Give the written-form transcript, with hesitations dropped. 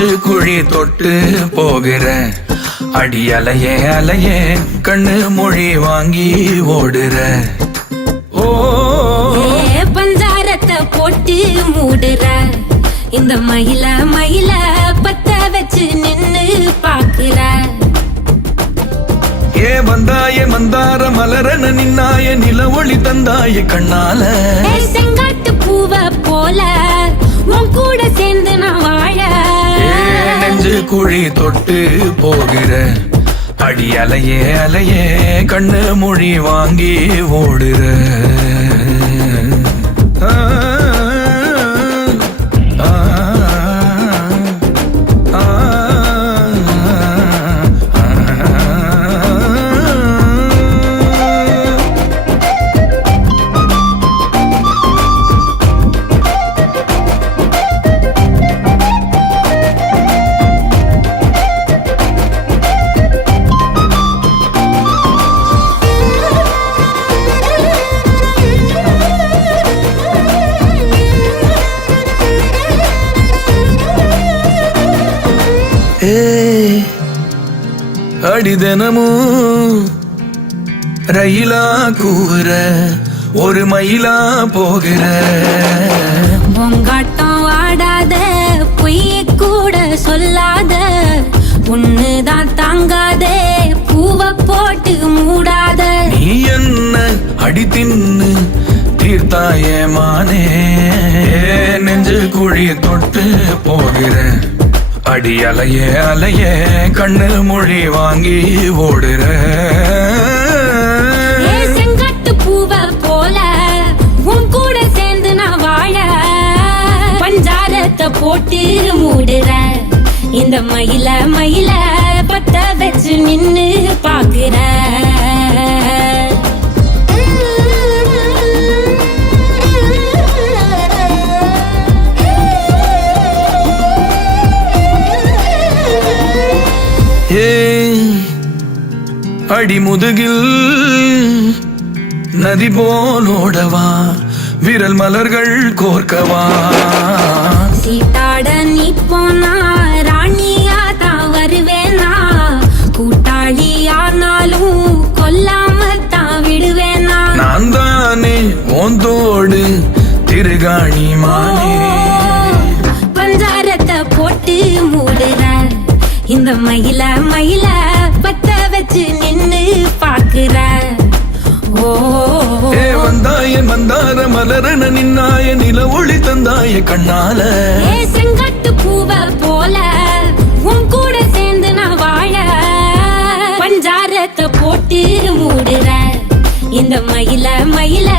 நெஞ்சு குழி தொட்டு போகிற அடி அலையே அலையே கண்ணு மொழி வாங்கி ஓடுற. ஓ பஞ்சாரத்தை போட்டு மூடுற இந்த மயில மயில பத்த வச்சு நின்னு பாக்குற. ஏ வந்தாய மந்தார மலரன நின்னாய நில ஒளி தந்தாய கண்ணால. செங்காட்டு பூவ போல உன் கூட சேர்ந்து நான் வாழ. நெஞ்சு குழி தொட்டு போகிற அடி அலையே அலையே கண்ணு மொழி வாங்கி ஓடுற. அடிதனமும் ரயிலா கூற ஒரு மயிலா போகிற. பொங்காட்டம் ஆடாத பொய்ய கூட சொல்லாத பொண்ணுதான் தாங்காத பூவ போட்டு மூடாத. நீ என்ன அடி தின்னு தீர்த்தாயே மானே நெஞ்சு குழி தொட்டு போகிற அடி அலையே அலையே கண்ணு மொழி வாங்கி ஓடுற. செங்கட்டு பூவ போல உன் கூட சேர்ந்து நான் வாழ. பஞ்சாரத்தை போட்டு மூடுற இந்த மயில மயில பத்த வச்சு நின்னு பாக்குற. அடி முதுகில் நதி போலோடவா விரல் மலர்கள் கோர்க்கவா. சீட்டாட நீ போனா ராணியா தான் வருவேனா. கூட்டாளி ஆனாலும் கொல்லாம தான் விடுவேனா. நான் தானே ஓந்தோடு திருகாணி மானே. பஞ்சாரத்தை போட்டு மூடுற இந்த மயில மயில பத்த வச்சு நின்னு பாக்குற. ஓ வந்தாய மந்தார மலரன நின்னாய நில ஒளி தந்தாய கண்ணால. செங்கட்டு பூவ போல உன் கூட சேர்ந்து நான் வாழ. பஞ்சாரத்தை போட்டு மூடுற இந்த மயில மயில